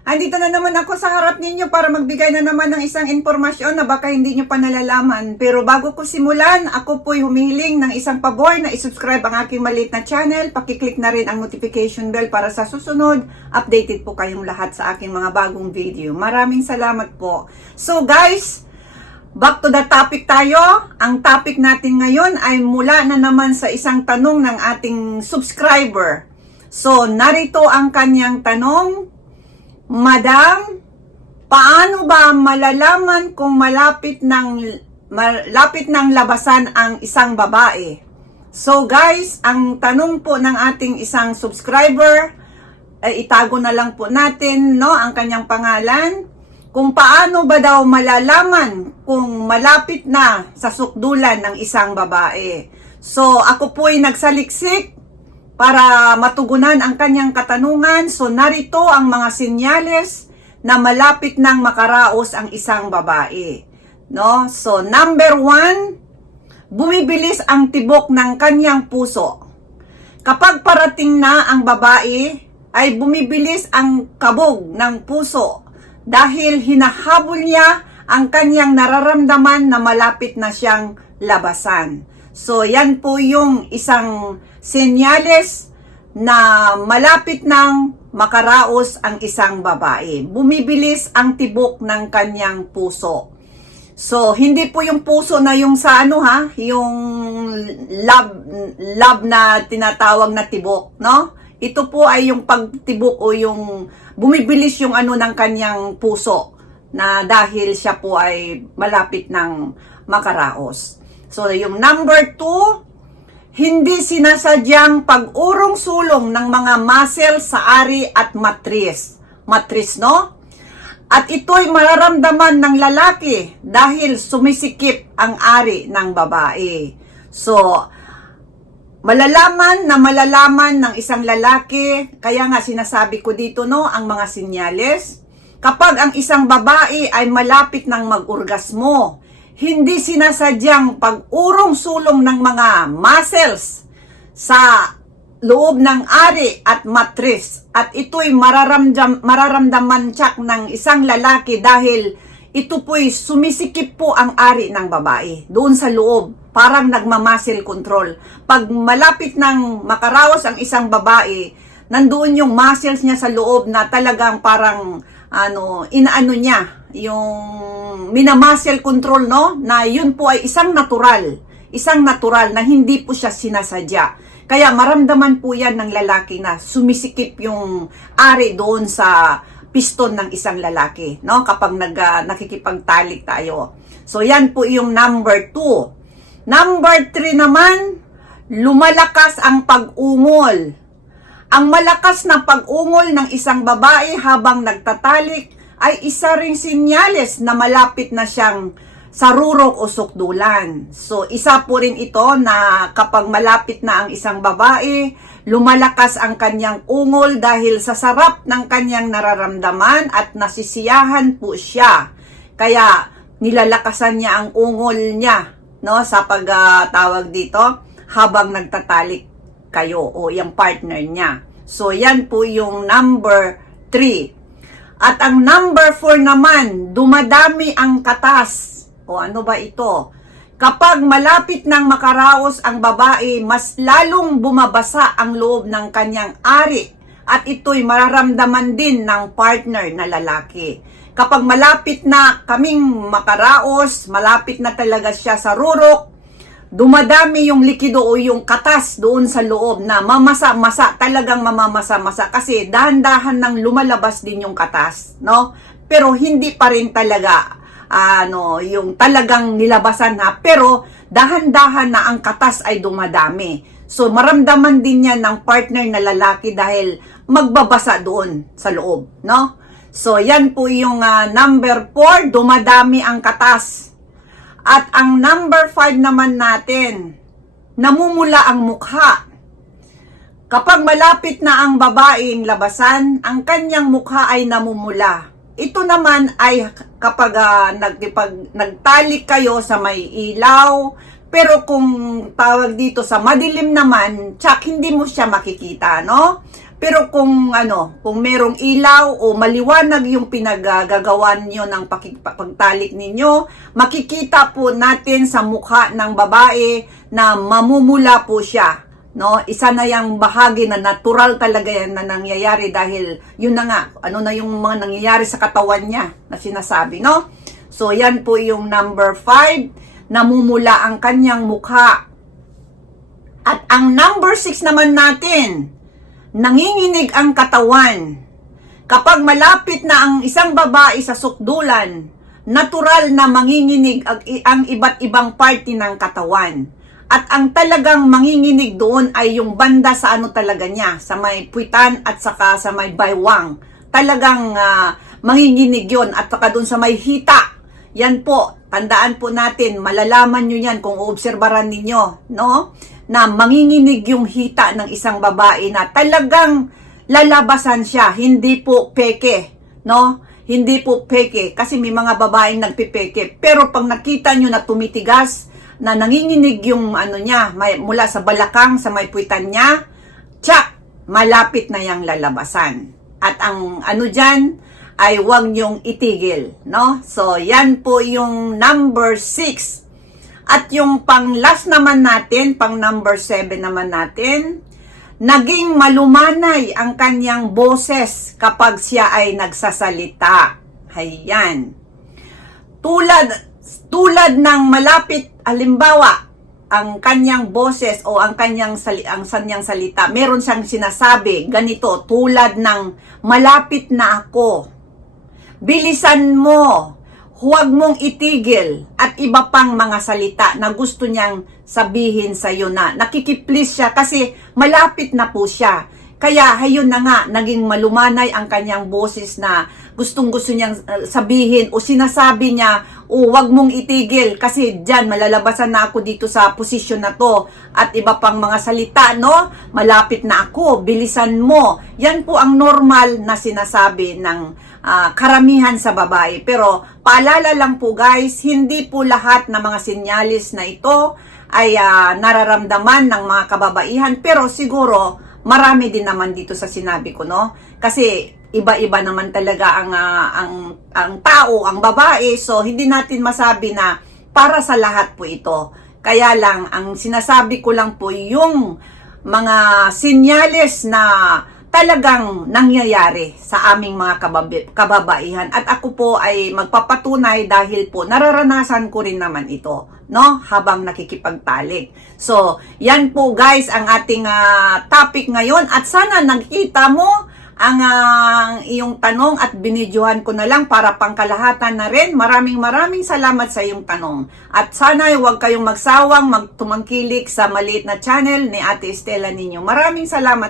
Andito na naman ako sa harap ninyo para magbigay na naman ng isang informasyon na baka hindi nyo pa nalalaman. Pero bago ko simulan, ako po'y humihiling ng isang pabor na isubscribe ang aking maliit na channel. Pakiclick na rin ang notification bell para sa susunod. Updated po kayong lahat sa aking mga bagong video. Maraming salamat po. So guys, Back to the topic tayo. Ang topic natin ngayon ay mula na naman sa isang tanong ng ating subscriber. So, narito ang kanyang tanong. Madam, paano ba malalaman kung malapit ng malapit ng labasan ang isang babae? So guys, ang tanong po ng ating isang subscriber, ay itago na lang po natin no ang kanyang pangalan kung paano ba daw malalaman kung malapit na sa sukdulan ng isang babae. So, ako po ay nagsaliksik para matugunan ang kanyang katanungan. So, narito ang mga sinyales na malapit nang makaraos ang isang babae. No? So, number one, bumibilis ang tibok ng kanyang puso. Kapag parating na ang babae, ay bumibilis ang kabog ng puso dahil hinahabol niya ang kanyang nararamdaman na malapit na siyang labasan. So, yan po yung isang senyales na malapit nang makaraos ang isang babae. Bumibilis ang tibok ng kanyang puso. So, hindi po yung puso na yung sa ano ha, yung love, love na tinatawag na tibok, no? Ito po ay yung pagtibok o yung bumibilis yung ano ng kanyang puso na dahil siya po ay malapit ng makaraos. So, yung number two, hindi sinasadyang pag-urong-sulong ng mga muscle sa ari at matris. Matris, no? At ito'y mararamdaman ng lalaki dahil sumisikip ang ari ng babae. So, malalaman na malalaman ng isang lalaki, kaya nga sinasabi ko dito no, ang mga sinyales. Kapag ang isang babae ay malapit ng mag-orgasmo, hindi sinasadyang pag-urong-sulong ng mga muscles sa loob ng ari at matris. At ito'y mararamdam, mararamdaman tsak ng isang lalaki dahil ito po'y sumisikip po ang ari ng babae doon sa loob. Parang nagmamasil control. Pag malapit ng makaraos ang isang babae, nandoon yung muscles niya sa loob na talagang parang ano, inaano niya, yung minamuscle control, no? Na yun po ay isang natural. Isang natural na hindi po siya sinasadya. Kaya maramdaman po yan ng lalaki na sumisikip yung ari doon sa piston ng isang lalaki, no? Kapag nag, uh, nakikipagtalik tayo. So, yan po yung number two. Number three naman, lumalakas ang pag-ungol. Ang malakas na pag-ungol ng isang babae habang nagtatalik ay isa ring sinyales na malapit na siyang sarurok o sukdulan. So, isa po rin ito na kapag malapit na ang isang babae, lumalakas ang kanyang ungol dahil sa sarap ng kanyang nararamdaman at nasisiyahan po siya. Kaya, nilalakasan niya ang ungol niya no, sa pagtawag uh, dito habang nagtatalik kayo o yung partner niya. So, yan po yung number 3. At ang number 4 naman, dumadami ang katas. O ano ba ito? Kapag malapit ng makaraos ang babae, mas lalong bumabasa ang loob ng kanyang ari at ito'y mararamdaman din ng partner na lalaki. Kapag malapit na kaming makaraos, malapit na talaga siya sa rurok, dumadami yung likido o yung katas doon sa loob na mamasa-masa, talagang mamamasa-masa kasi dahan-dahan nang lumalabas din yung katas, no? Pero hindi pa rin talaga ano, yung talagang nilabasan na, pero dahan-dahan na ang katas ay dumadami. So maramdaman din yan ng partner na lalaki dahil magbabasa doon sa loob, no? So yan po yung uh, number 4, dumadami ang katas. At ang number 5 naman natin, namumula ang mukha. Kapag malapit na ang babaeng labasan, ang kanyang mukha ay namumula. Ito naman ay kapag uh, nagpag, nagtalik kayo sa may ilaw, pero kung tawag dito sa madilim naman, tsak hindi mo siya makikita, no? Pero kung ano, kung merong ilaw o maliwanag yung pinagagawan nyo ng pagtalik ninyo, makikita po natin sa mukha ng babae na mamumula po siya. No, isa na yung bahagi na natural talaga yan na nangyayari dahil yun na nga, ano na yung mga nangyayari sa katawan niya na sinasabi, no? So, yan po yung number 5, namumula ang kanyang mukha. At ang number 6 naman natin, nanginginig ang katawan. Kapag malapit na ang isang babae sa sukdulan, natural na manginginig ang, iba't ibang party ng katawan. At ang talagang manginginig doon ay yung banda sa ano talaga niya, sa may puwitan at saka sa may baywang. Talagang ah, manginginig yon at saka doon sa may hita. Yan po, tandaan po natin, malalaman nyo yan kung uobserbaran ninyo, no? Na manginginig yung hita ng isang babae na talagang lalabasan siya, hindi po peke, no? Hindi po peke, kasi may mga babaeng nagpipeke. Pero pag nakita nyo na tumitigas, na nanginginig yung ano niya, may, mula sa balakang, sa may puwitan niya, tsak, malapit na yung lalabasan. At ang ano dyan, ay huwag niyong itigil, no? So, yan po yung number 6. At yung pang last naman natin, pang number 7 naman natin, naging malumanay ang kanyang boses kapag siya ay nagsasalita. Hayan. Tulad, tulad ng malapit, halimbawa, ang kanyang boses o ang kanyang sali, ang kanyang salita, meron siyang sinasabi ganito tulad ng malapit na ako. Bilisan mo. Huwag mong itigil at iba pang mga salita na gusto niyang sabihin sa iyo na nakikiplis siya kasi malapit na po siya. Kaya hayun na nga, naging malumanay ang kanyang boses na gustong gusto niyang uh, sabihin o sinasabi niya, o wag mong itigil kasi diyan malalabasan na ako dito sa posisyon na to at iba pang mga salita, no? Malapit na ako, bilisan mo. Yan po ang normal na sinasabi ng ah, karamihan sa babae. Pero paalala lang po guys, hindi po lahat ng mga sinyalis na ito ay ah, nararamdaman ng mga kababaihan. Pero siguro, marami din naman dito sa sinabi ko, no? Kasi iba-iba naman talaga ang, ah, ang, ang tao, ang babae. So, hindi natin masabi na para sa lahat po ito. Kaya lang, ang sinasabi ko lang po yung mga sinyales na talagang nangyayari sa aming mga kababaihan. At ako po ay magpapatunay dahil po nararanasan ko rin naman ito, no? Habang nakikipagtalik. So, yan po guys ang ating ah, topic ngayon at sana nakita mo ang ah, iyong tanong at binidyohan ko na lang para pangkalahatan na rin. Maraming maraming salamat sa iyong tanong. At sana huwag kayong magsawang magtumangkilik sa maliit na channel ni Ate Estela ninyo. Maraming salamat.